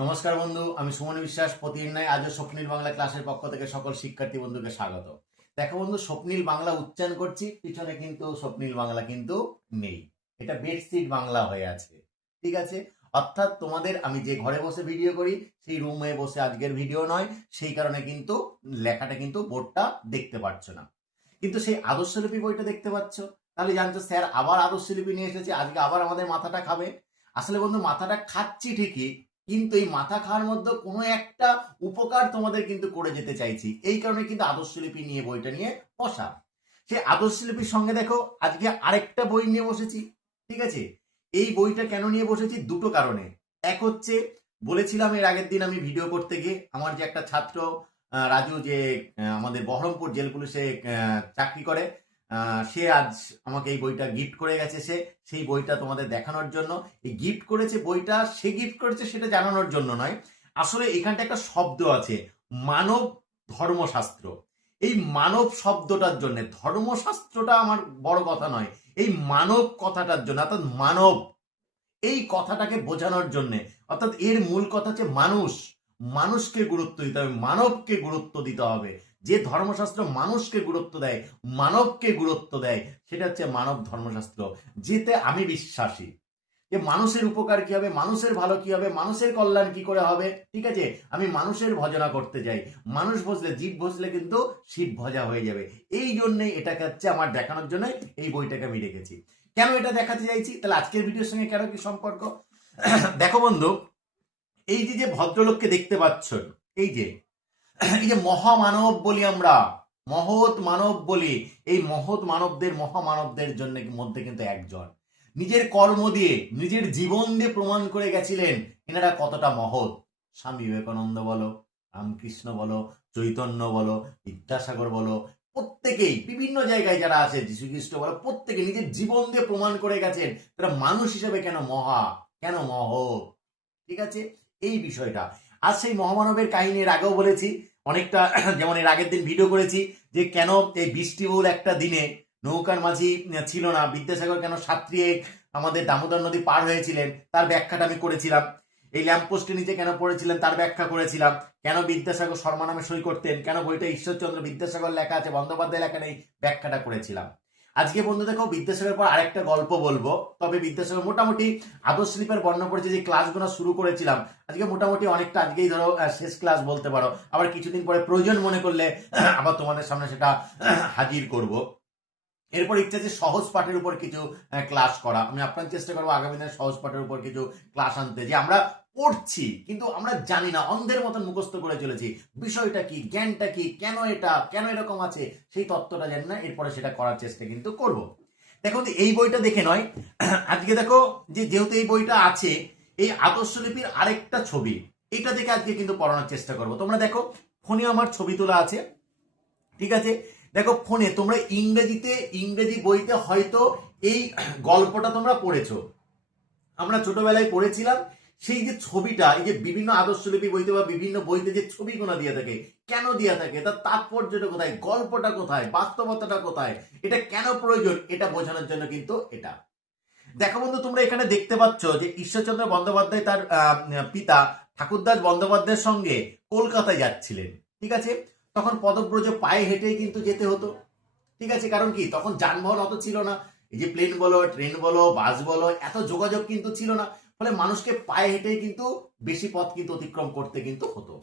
নমস্কার বন্ধু, আমি সুমন বিশ্বাস। প্রতিদিন নয় আজও স্বপ্নিল বাংলা ক্লাসের পক্ষ থেকে সকল শিক্ষার্থী বন্ধুকে স্বাগত। দেখো বন্ধু, স্বপ্নিল বাংলা উচ্চারণ করছি, পিছনে কিন্তু স্বপ্নিল বাংলা কিন্তু নেই, এটা বেডশিট বাংলা হয়ে আছে। ঠিক আছে, অর্থাৎ তোমাদের আমি যে ঘরে বসে ভিডিও করি সেই রুমে বসে আজকের ভিডিও নয়, সেই কারণে কিন্তু লেখাটা কিন্তু বোর্ডটা দেখতে পাচ্ছ না, কিন্তু সেই আদর্শলিপি বইটা দেখতে পাচ্ছ। তাহলে জানছো স্যার আবার আদর্শলিপি নিয়ে এসেছে, আজকে আবার আমাদের মাথাটা খাবে। আসলে বন্ধু মাথাটা খাচ্ছি ঠিকই, কিন্তু এই মাথা খাওয়ার মধ্যে কোনো একটা উপকার তোমাদের কিন্তু করে যেতে চাইছি, এই কারণে কিন্তু আদর্শলিপি নিয়ে বইটা নিয়ে বসা। সেই আদর্শলিপির সঙ্গে দেখো আজকে আরেকটা বই নিয়ে বসেছি। ঠিক আছে, এই বইটা কেন নিয়ে বসেছি? দুটো কারণে। এক হচ্ছে, বলেছিলাম এর আগের দিন আমি ভিডিও করতে গিয়ে, আমার যে একটা ছাত্র রাজু, যে আমাদের বহরমপুর জেল পুলিশে চাকরি করে, সে আজ আমাকে এই বইটা গিফট করে গেছে। সেই বইটা তোমাদের দেখানোর জন্য এই গিফট করেছে। বইটা সে গিফট করেছে সেটা জানানোর জন্য নয়, আসলে এখানটা একটা শব্দ আছে, মানব ধর্মশাস্ত্র। এই মানব শব্দটার জন্য, ধর্মশাস্ত্রটা আমার বড় কথা নয়, এই মানব কথাটার জন্য, অর্থাৎ মানব এই কথাটাকে বোঝানোর জন্য, অর্থাৎ এর মূল কথা হচ্ছে মানুষ। মানুষকে গুরুত্ব দিতে হবে, মানবকে গুরুত্ব দিতে হবে। যে ধর্মশাস্ত্র মানুষকে গুরুত্ব দেয়, মানবকে গুরুত্ব দেয়, সেটা হচ্ছে মানব ধর্মশাস্ত্র। যেতে আমি বিশ্বাসী যে মানুষের উপকার কি হবে, মানুষের ভালো কি হবে, মানুষের কল্যাণ কি করে হবে। ঠিক আছে, আমি মানুষের ভজনা করতে চাই। মানুষ ভজলে, জীব ভজলে কিন্তু শিব ভজা হয়ে যাবে। এই জন্যই এটাকে হচ্ছে আমার দেখানোর জন্য এই বইটাকে আমি রেখেছি। কেন এটা দেখাতে চাইছি, তাহলে আজকের ভিডিওর সঙ্গে কেন কি সম্পর্ক? দেখো বন্ধু, এই যে যে ভদ্রলোককে দেখতে পাচ্ছ, এই যে এই যে মহামানব বলি আমরা, মহৎ মানব বলি, এই মহৎ মানবদের, মহামানবদের জন্য মধ্যে কিন্তু একজন নিজের কর্ম দিয়ে, নিজের জীবন দিয়ে প্রমাণ করে গেছিলেন এনারা কতটা মহৎ। স্বামী বিবেকানন্দ বলো, রামকৃষ্ণ বলো, চৈতন্য বলো, বিদ্যাসাগর বলো, প্রত্যেকেই বিভিন্ন জায়গায় যারা আছে, যীশুখ্রিস্ট বলো, প্রত্যেকে নিজের জীবন দিয়ে প্রমাণ করে গেছেন তারা মানুষ হিসেবে কেন মহা, কেন মহৎ। ঠিক আছে, এই বিষয়টা। আর সেই মহামানবের কাহিনী এর আগেও বলেছি অনেকটা, যেমন এর আগের দিন ভিডিও করেছি যে কেন এই বৃষ্টিবহুল একটা দিনে নৌকার মাঝি ছিল না, বিদ্যাসাগর কেন সাঁতরিয়ে আমাদের দামোদর নদী পার হয়েছিলেন তার ব্যাখ্যাটা আমি করেছিলাম। এই ল্যাম্পপোস্টের নিচে কেন পড়েছিলেন তার ব্যাখ্যা করেছিলাম। কেন বিদ্যাসাগর শর্মা নামে সই করতেন, কেন বইটা ঈশ্বরচন্দ্র বিদ্যাসাগর লেখা আছে, বন্দ্যোপাধ্যায় লেখা নেই, ব্যাখ্যাটা করেছিলাম। আজকে বন্ধু দেখো, বিদ্যাসাগরের পর আরেকটা গল্প বলবো। তবে বিদ্যাসাগর মোটামুটি আদর্শলিপির বর্ণনা পড়েছে, যে ক্লাসগুলো শুরু করেছিলাম আজকে মোটামুটি অনেকটা, আজকেই ধরো শেষ ক্লাস বলতে পারো। আবার কিছুদিন পরে প্রয়োজন মনে করলে আবার তোমাদের সামনে সেটা হাজির করব। এরপর ইচ্ছা আছে সহজ পাঠের উপর কিছু ক্লাস করা। আমি আপনার চেষ্টা করবো আগামী দিনে সহজ পাঠের উপর কিছু ক্লাস আনতে, যে আমরা পড়ছি কিন্তু আমরা জানি না, অন্ধের মতন মুখস্থ করে চলেছি। বিষয়টা কি, জ্ঞানটা কি, কেন এটা, কেন এরকম আছে, সেই তত্ত্বটা জানি না। এরপরে সেটা করার চেষ্টা কিন্তু করব। দেখো এই বইটা দেখে নয়, আজকে দেখো যে যেহেতু এই বইটা আছে, এই আদর্শলিপির আরেকটা ছবি, এটা দেখে আজকে কিন্তু পড়ানোর চেষ্টা করব। তোমরা দেখো ফোনে আমার ছবি তোলা আছে। ঠিক আছে, দেখো ফোনে তোমরা ইংরেজি বইতে হয়তো এই গল্পটা তোমরা পড়েছো, আমরা ছোটবেলায় পড়েছিলাম। সেই যে ছবিটা, এই যে বিভিন্ন আদর্শলিপি বইতে বা বিভিন্ন বইতে যে ছবিগুলো দিয়ে থাকে, কেন দিয়ে থাকে, তার তাৎপর্যটা কোথায়, গল্পটা কোথায়, বাস্তবতাটা কোথায়, এটা কেন প্রয়োজন, এটা বোঝানোর জন্য কিন্তু এটা। দেখো বন্ধু, তোমরা এখানে দেখতে পাচ্ছ যে ঈশ্বরচন্দ্র বন্দ্যোপাধ্যায় তার পিতা ঠাকুরদাস বন্দ্যোপাধ্যায়ের সঙ্গে কলকাতায় যাচ্ছিলেন। ঠিক আছে, তখন পদব্রজ পায়ে হেঁটেই কিন্তু যেতে হতো। ঠিক আছে, কারণ কি তখন যানবাহন অত ছিল না, এই যে প্লেন বলো, ট্রেন বলো, বাস বলো, এত যোগাযোগ কিন্তু ছিল না। ফলে মানুষকে পায়ে হেঁটেই কিন্তু বেশি পথ কিন্তু অতিক্রম করতে কিন্তু হতো।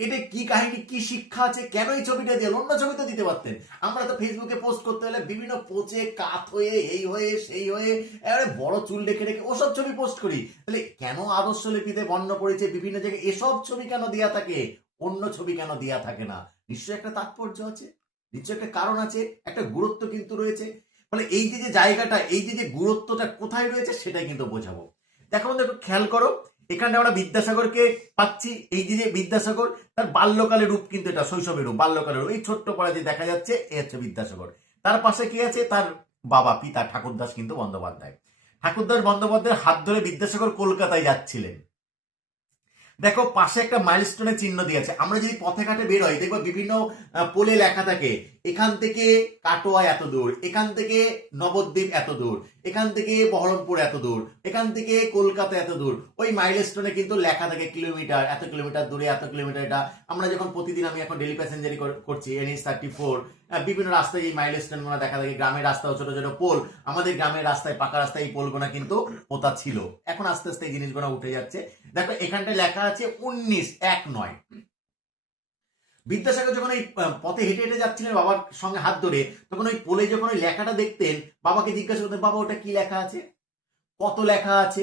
এটা কি কাহিনী, কি শিক্ষা আছে, কেন এই ছবিটা দিয়ে, অন্য ছবি তো দিতে পারতেন। আমরা তো ফেসবুকে পোস্ট করতে হলে বিভিন্ন পোচে কাত হয়ে, এই হয়ে সেই হয়ে, এবারে বড় চুল রেখে রেখে ওসব ছবি পোস্ট করি। তাহলে কেন আদর্শলিপিতে বর্ণ পড়েছে বিভিন্ন জায়গায় এসব ছবি কেন দেয়া থাকে, অন্য ছবি কেন দেয়া থাকে না? নিশ্চয়ই একটা তাৎপর্য আছে, নিশ্চয়ই একটা কারণ আছে, একটা গুরুত্ব কিন্তু রয়েছে। ফলে এই যে যে জায়গাটা, এই যে যে গুরুত্বটা কোথায় রয়েছে সেটাই কিন্তু বোঝাবো। দেখো বন্ধু একটু খেয়াল করো, এখানে আমরা বিদ্যাসাগরকে পাচ্ছি। এই যে বিদ্যাসাগর, তার বাল্যকালের রূপ কিন্তু এটা, শৈশবের রূপ, বাল্যকালের রূপ, এই ছোট্ট পড়া যে দেখা যাচ্ছে এ হচ্ছে বিদ্যাসাগর। তার পাশে কি আছে, তার বাবা, পিতা ঠাকুরদাস কিন্তু বন্দ্যোপাধ্যায়। ঠাকুরদাস বন্দ্যোপাধ্যায়ের হাত ধরে বিদ্যাসাগর কলকাতায় যাচ্ছিলেন। দেখো পাশে একটা মাইলস্টোনের চিহ্ন দিয়েছে। আমরা যদি পথে ঘাটে বের হই, দেখবো বিভিন্ন পোলে লেখা থাকে, এখান থেকে কাটোয়া এত দূর, এখান থেকে নবদ্বীপ এত দূর, এখান থেকে বহরমপুর এত দূর, এখান থেকে কলকাতা এত দূর, ওই মাইলস্টোনে কিন্তু লেখা থাকে কিলোমিটার, এত কিলোমিটার দূরে, এত কিলোমিটার। এটা আমরা যখন প্রতিদিন, আমি এখন ডেলি প্যাসেঞ্জারি করছি NH-34, বিভিন্ন রাস্তায় এই মাইলস্টোন গুলো দেখা থাকে। গ্রামের রাস্তাও ছোট ছোট পোল, আমাদের গ্রামের রাস্তায়, পাকা রাস্তায় এই পোলগুলো কিন্তু পোতা ছিল, এখন আস্তে আস্তে এই জিনিসগুলো উঠে যাচ্ছে। দেখো এখানটায় লেখা আছে 1919। বিদ্যাসাগর যখন এই পথে হেঁটে হেঁটে যাচ্ছিলেন বাবার সঙ্গে হাত ধরে, তখন ওই পোলে যখন ওই লেখাটা দেখতেন, বাবাকে জিজ্ঞাসা করতেন, বাবা ওটা কি লেখা আছে, কত লেখা আছে।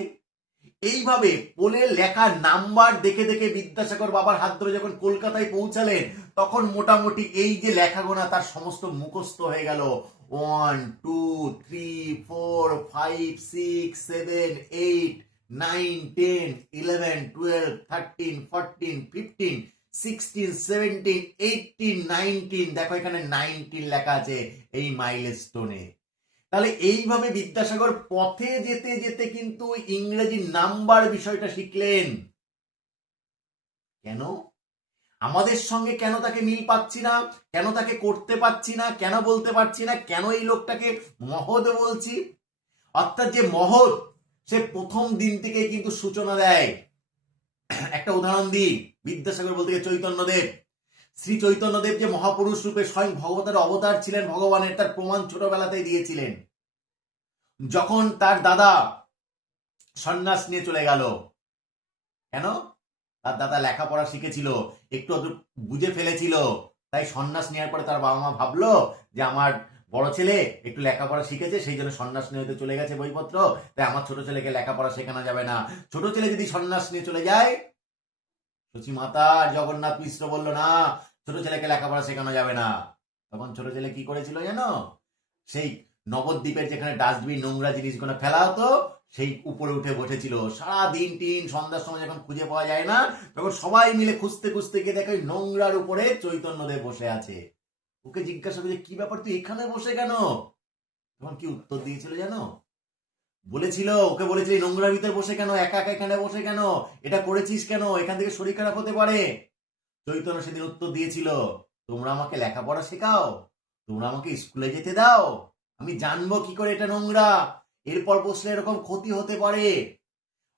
এইভাবে পোলে লেখা নাম্বার দেখে দেখে বিদ্যাসাগর বাবার হাত ধরে যখন কলকাতায় পৌঁছালেন, তখন মোটামুটি এই যে লেখাগোনা তার সমস্ত মুখস্থ হয়ে গেল। 1 2 3 4 5 6 7 8 9 10 11 12 13 14 15 16 17 18 19, দেখো এখানে 19 লেখা আছে এই মাইলস্টোনে। তাহলে এইভাবে বিদ্যাসাগর পথে যেতে যেতে কিন্তু ইংরেজি নাম্বার বিষয়টা শিখলেন। কেন? আমাদের সঙ্গে কেন তাকে মিল পাচ্ছি না, কেন তাকে করতে পারছি না, কেন বলতে পারছি না, কেন এই লোকটাকে মহৎ বলছি? অর্থাৎ যে মহৎ, সে প্রথম দিন থেকে কিন্তু সূচনা দেয়। একটা উদাহরণ দিই, বিদ্যাসাগর বলতে গিয়ে চৈতন্যদেব, শ্রী চৈতন্যদেব যে মহাপুরুষ রূপে স্বয়ং ভগবতের অবতার ছিলেন, ভগবানের, তার প্রমাণ ছোটবেলাতেই দিয়েছিলেন। যখন তার দাদা সন্ন্যাস নিয়ে চলে গেল, কেন? তার দাদা লেখাপড়া শিখেছিল, একটু বুঝে ফেলেছিল, তাই সন্ন্যাস নেওয়ার পরে তার বাবা মা ভাবলো যে আমার বড় ছেলে একটু লেখাপড়া শিখেছে, সেই জন্য সন্ন্যাস নিয়ে চলে গেছে বইপত্র, তাই আমার ছোট ছেলেকে লেখাপড়া শেখানো যাবে না। ছোট ছেলে যদি সন্ন্যাস নিয়ে চলে যায়, সচি মাতা জগন্নাথ মিশ্র বলল না, ছোট ছেলেকে লেখাপড়া শেখানো যাবে না। তখন ছোট ছেলে কি করেছিল জানো? সেই নবদ্বীপের যেখানে ডাস্টবিন, নোংরা জিনিসগুলো ফেলা হতো, সেই উপরে উঠে বসেছিল সারা দিন টিন। সন্ধ্যার সময় যখন খুঁজে পাওয়া যায় না, তখন সবাই মিলে খুঁজতে খুঁজতে গিয়ে দেখে ওই নোংরার উপরে চৈতন্যদেব বসে আছে। ওকে জিজ্ঞাসা করে, কি ব্যাপার, তুই এখানে বসে কেন? তখন কি উত্তর দিয়েছিল জানো? বলেছিল, ওকে বলেছিল, নোংরার ভিতরে বসে কেন, একা একা এখানে বসে কেন, এটা করেছিস কেন, এখান থেকে শরীর খারাপ হতে পারে। চৈতন্য সেদিন উত্তর দিয়েছিল, তোমরা আমাকে লেখাপড়া শেখাও, তোমরা আমাকে স্কুলে যেতে দাও, আমি জানবো কি করে এটা নোংরা, এরপর বসলে এরকম ক্ষতি হতে পারে।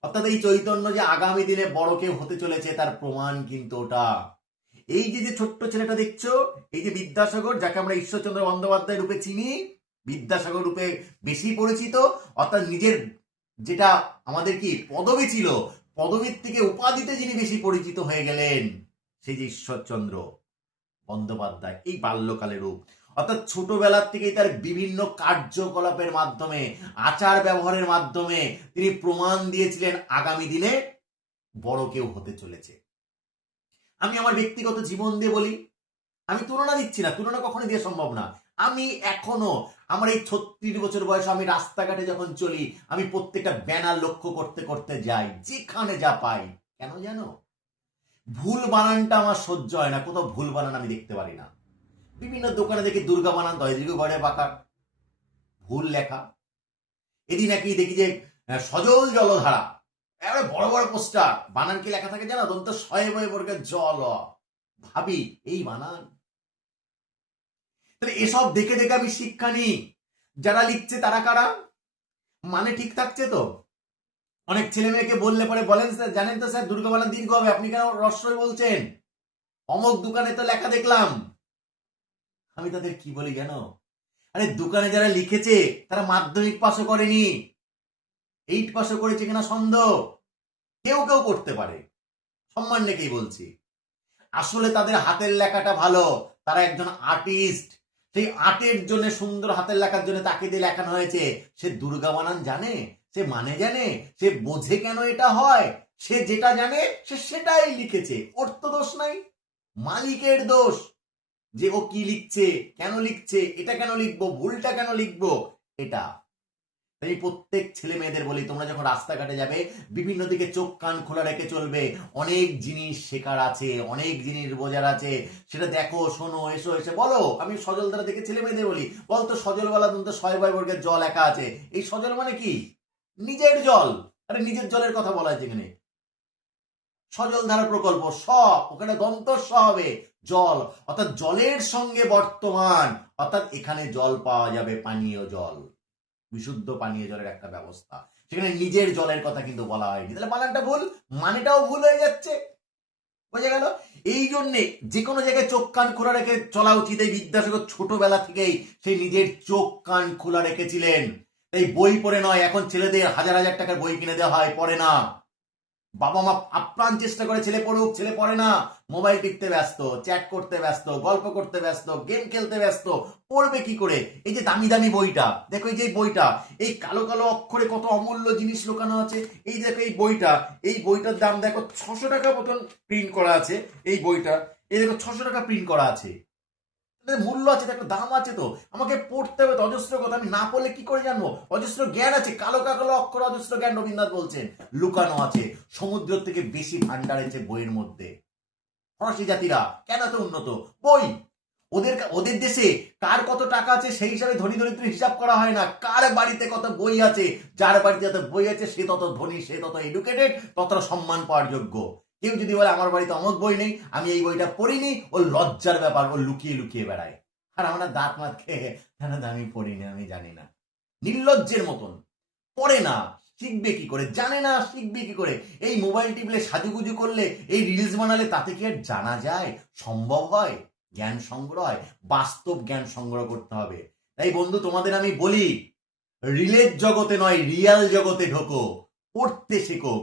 অর্থাৎ এই চৈতন্য যে আগামী দিনে বড় কেউ হতে চলেছে, তার প্রমাণ কিন্তু ওটা। এই যে যে ছোট্ট ছেলেটা দেখছো, এই যে বিদ্যাসাগর, যাকে আমরা ঈশ্বরচন্দ্র বন্দ্যোপাধ্যায় রূপে চিনি, বিদ্যাসাগর রূপে বেশি পরিচিত, অর্থাৎ নিজের যেটা আমাদের কি পদবী ছিল, পদবীর থেকে উপাধিতে যিনি বেশি পরিচিত হয়ে গেলেন, সেই যে ঈশ্বরচন্দ্র বন্দ্যোপাধ্যায়, এই বাল্যকালের রূপ। অর্থাৎ ছোটবেলার থেকেই তার বিভিন্ন কার্যকলাপের মাধ্যমে, আচার ব্যবহারের মাধ্যমে তিনি প্রমাণ দিয়েছিলেন আগামী দিনে বড় কেউ হতে চলেছে। আমি আমার ব্যক্তিগত জীবন দিয়ে বলি, আমি তুলনা দিচ্ছি না, তুলনা কখনো দিয়ে সম্ভব না। আমি এখনো আমার এই 36 বছর বয়সে আমি রাস্তাঘাটে যখন চলি, আমি প্রত্যেকটা ব্যানার লক্ষ্য করতে করতে যাই, যেখানে যা পাই। কেন জানো? ভুল বানানটা আমার সহ্য হয় না, কোথাও ভুল বানান আমি দেখতে পারি না। বিভিন্ন দোকানে দেখি দুর্গা বানান, দয়দীর্ঘ গড়ে বাঁকা, ভুল লেখা। এদিন একই দেখি যে সজল জলধারা, এবারে বড় বড় পোস্টার, বানান কি লেখা থাকে জানো? দন্ত শয়ে বয়ে বর্গের জল। ভাবি, এই বানান? তাহলে এসব দেখে দেখে আমি শিক্ষা নিই। যারা লিখছে তারা কারা? মানে ঠিক থাকছে তো? অনেক ছেলে মেয়েকে বললে পরে বলেন, স্যার জানেন তো স্যার দুর্গা বানান দীর্ঘ হবে, আপনি কেন রস্বই বলছেন? অমুক দোকানে তো লেখা দেখলাম। আমি তাদের কি বলি জানো? আরে দোকানে যারা লিখেছে তারা মাধ্যমিক পাশও করেনি, 8 পাশও করেছে কিনা সন্দেহ, কেউ কেউ করতে পারে, সম্মান রেখেই বলছি। আসলে তাদের হাতের লেখাটা ভালো, তারা একজন আর্টিস্ট। সেই আর্টের জন্য, সুন্দর হাতের লেখার জন্য তাকে দিয়ে লেখানো হয়েছে। সে দুর্গা বানান জানে, সে মানে জানে, সে বোঝে কেন এটা হয়, সে যেটা জানে সে সেটাই লিখেছে। ওর তো দোষ নাই, মালিকের দোষ, যে ও কি লিখছে, কেন লিখছে, এটা কেন লিখবো, ভুলটা কেন লিখবো, এটা। তাই প্রত্যেক ছেলে মেয়েদের বলি, তোমরা যখন রাস্তাঘাটে যাবে, বিভিন্ন দিকে চোখ কান খোলা রেখে চলবে। অনেক জিনিস শেখার আছে, অনেক জিনিস বোঝার আছে, সেটা দেখো, শোনো, এসো, এসে বলো। আমি সজল ধারা দেখে ছেলে মেয়েদের বলি, বলতো সজলওয়ালা দন্ত শয় বয় বর্গের জল একা আছে। এই সজল মানে কি? নিজের জল। আরে নিজের জলের কথা বলা আছে এখানে। সজল ধারা প্রকল্প, স, ওখানে দন্ত স হবে, জল, অর্থাৎ জলের সঙ্গে বর্তমান, অর্থাৎ এখানে জল পাওয়া যাবে, পানীয় জল। বিশুদ্ধ পানীয় জলের একটা ব্যবস্থা, সেখানে নিজের জলের কথা কিন্তু বলা হয়নি। তাহলে বানানটা ভুল, মানেটাও ভুল হয়ে যাচ্ছে। বোঝা গেল? এই জন্যে যে কোনো জায়গায় চোখ কান খোলা রেখে চলা উচিত। এই বিদ্যাসাগর ছোটবেলা থেকেই সেই নিজের চোখ কান খোলা রেখেছিলেন। এই বই পড়ে নয়, এখন ছেলেদের হাজার হাজার টাকার বই কিনে দেওয়া হয়, পড়ে না। বাবা মা আপ্রাণ চেষ্টা করে ছেলে পড়ুক, ছেলে পড়ে না। মোবাইল টিপতে ব্যস্ত, চ্যাট করতে ব্যস্ত, গল্প করতে ব্যস্ত, গেম খেলতে ব্যস্ত, পড়বে কি করে? এই যে দামি দামি বইটা দেখো, এই যে বইটা, এই কালো কালো অক্ষরে কত অমূল্য জিনিস লুকানো আছে। এই দেখো এই বইটা, এই বইটার দাম দেখো 600 টাকা মতন প্রিন্ট করা আছে। এই বইটা, এই দেখো 600 টাকা প্রিন্ট করা আছে। মূল্য আছে, একটা দাম আছে। তো আমাকে পড়তে হবে তো অজস্র কথা, আমি না পড়লে কি করে জানবো? অজস্র জ্ঞান আছে, কালো কালো অক্ষর অজস্র জ্ঞান রবীন্দ্রনাথ বলছেন লুকানো আছে। সমুদ্র থেকে বেশি ভান্ডার আছে বইয়ের মধ্যে। ফরাসি জাতিরা কেন এত উন্নত? বই। ওদের দেশে কার কত টাকা আছে সেই হিসাবে ধনী দরিদ্র হিসাব করা হয় না, কার বাড়িতে কত বই আছে। যার বাড়িতে যত বই আছে সে তত ধনী, সে তত এডুকেটেড, ততটা সম্মান পাওয়ার যোগ্য। কেউ যদি বলে আমার বাড়িতে অমুক বই নেই, আমি এই বইটা পড়িনি, ও লজ্জার ব্যাপার, ও লুকিয়ে লুকিয়ে বেড়ায়। আর আমরা দাঁত মাত খেয়ে আমি পড়িনি, আমি জানি না, নির্লজ্জের মতন। পড়ে না, শিখবে কি করে? জানে না, শিখবে কি করে? এই মোবাইল টিপলে, সাজুগুজু করলে, এই রিলস বানালে তাতে কি আর জানা যায়? সম্ভব হয়? জ্ঞান সংগ্রহ হয়? বাস্তব জ্ঞান সংগ্রহ করতে হবে। তাই বন্ধু তোমাদের আমি বলি, রিলের জগতে নয়, রিয়াল জগতে ঢোকো, পড়তে শেখো।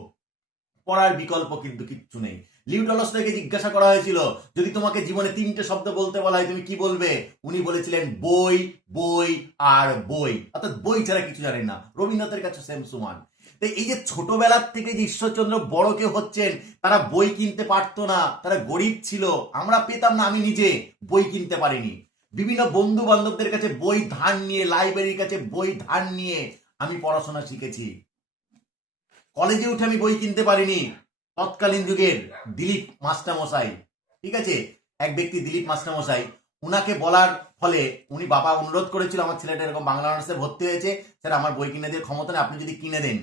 পড়ার বিকল্প কিন্তু কিচ্ছু নেই। লিউ টলস্টয়কে জিজ্ঞাসা করা হয়েছিল, যদি তোমাকে জীবনে 3টে শব্দ বলতে বলা হয় তুমি কি বলবে? উনি বলেছিলেন বই, বই আর বই। অর্থাৎ বই ছাড়া কিছু জানেন না। রবীন্দ্রনাথের কাছে সেম সমান। তাই এই যে ছোটবেলার থেকে যে ঈশ্বরচন্দ্র বড় কেউ হচ্ছেন, তারা বই কিনতে পারতো না, তারা গরিব ছিল। আমরা পেতাম না, আমি নিজে বই কিনতে পারিনি। বিভিন্ন বন্ধু বান্ধবদের কাছে বই ধার নিয়ে, লাইব্রেরির কাছে বই ধার নিয়ে আমি পড়াশোনা শিখেছি। কলেজে উঠে আমি বই কিনতে পারিনি। তৎকালীন যুগের দিলীপ মাস্টারমশাই, ঠিক আছে, এক ব্যক্তি দিলীপ মাস্টারমশাই, উনাকে বলার ফলে উনি, বাবা অনুরোধ করেছিল আমার ছেলেটা এরকম বাংলা অনার্সে ভর্তি হয়েছে, স্যার আমার বই কিনে দিয়ে ক্ষমতা নেই, আপনি যদি কিনে দেন।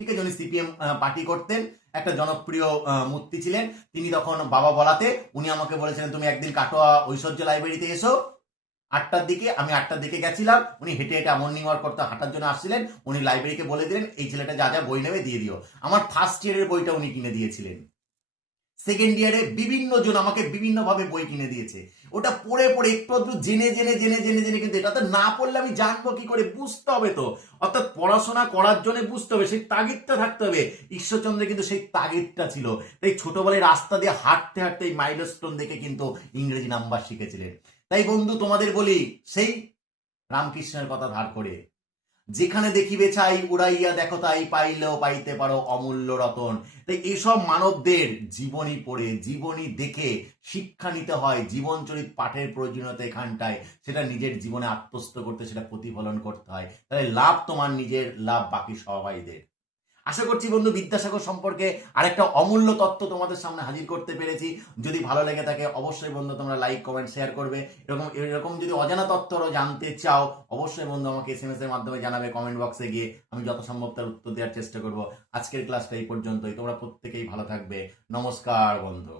ঠিক আছে, উনি সিপিএম পার্টি করতেন, একটা জনপ্রিয় মূর্তি ছিলেন। তিনি তখন বাবা বলাতে উনি আমাকে বলেছিলেন তুমি একদিন কাটোয়া ঐশ্বর্য লাইব্রেরিতে এসো 8টার দিকে। আমি 8টার দিকে গেছিলাম, উনি হেঁটে হেঁটে মর্নিং ওয়াক করতে হাঁটার জন্য আসছিলেন। উনি লাইব্রেরিকে বলে দিলেন এই ছেলেটা যা যা বই নেবে দিয়ে দিও। আমার ফার্স্ট ইয়ারের বইটা উনি কিনে দিয়েছিলেন। সেকেন্ড ইয়ারে বিভিন্ন জন আমাকে বিভিন্ন ভাবে বই কিনে দিয়েছে। ওটা পড়ে পড়ে একটু একটু জেনে জেনে জেনে জেনে জেনে, কিন্তু এটা তো না পড়লে আমি জানবো কি করে? বুঝতে হবে তো। অর্থাৎ পড়াশোনা করার জন্য বুঝতে হবে, সেই তাগিদটা থাকতে হবে। ঈশ্বরচন্দ্রের কিন্তু সেই তাগিদটা ছিল। তাই ছোটবেলায় রাস্তা দিয়ে হাঁটতে হাঁটতে এই মাইলস্টোন দেখে কিন্তু ইংরেজি নাম্বার শিখেছিলেন। তাই বন্ধু তোমাদের বলি, সেই রামকৃষ্ণের কথা ধার করে, যেখানে দেখিবে ছাই উড়াইয়া দেখো তাই, পাইলেও পাইতে পারো অমূল্য রতন। তাই এসব মানবদের জীবনী পড়ে, জীবনী দেখে শিক্ষা নিতে হয়। জীবন চরিত পাঠের প্রয়োজনীয়তা এখানটায়, সেটা নিজের জীবনে আত্মস্থ করতে, সেটা প্রতিফলন করতে হয়। তাহলে লাভ তোমার নিজের, লাভ বাকি সবাইদের। আশা করছি বন্ধু বিদ্যাসাগর সম্পর্কে আরেকটা অমূল্য তথ্য তোমাদের সামনে হাজির করতে পেরেছি। যদি ভালো লেগে থাকে অবশ্যই বন্ধু তোমরা লাইক কমেন্ট শেয়ার করবে। এরকম যদি অজানা তথ্য জানতে চাও অবশ্যই বন্ধু আমাকে SMS এর মাধ্যমে জানাবে, কমেন্ট বক্সে গিয়ে আমি যথাসম্ভব তার উত্তর দেওয়ার চেষ্টা করব। আজকের ক্লাসটা এই পর্যন্তই। তোমরা প্রত্যেকেই ভালো থাকবে। নমস্কার বন্ধু।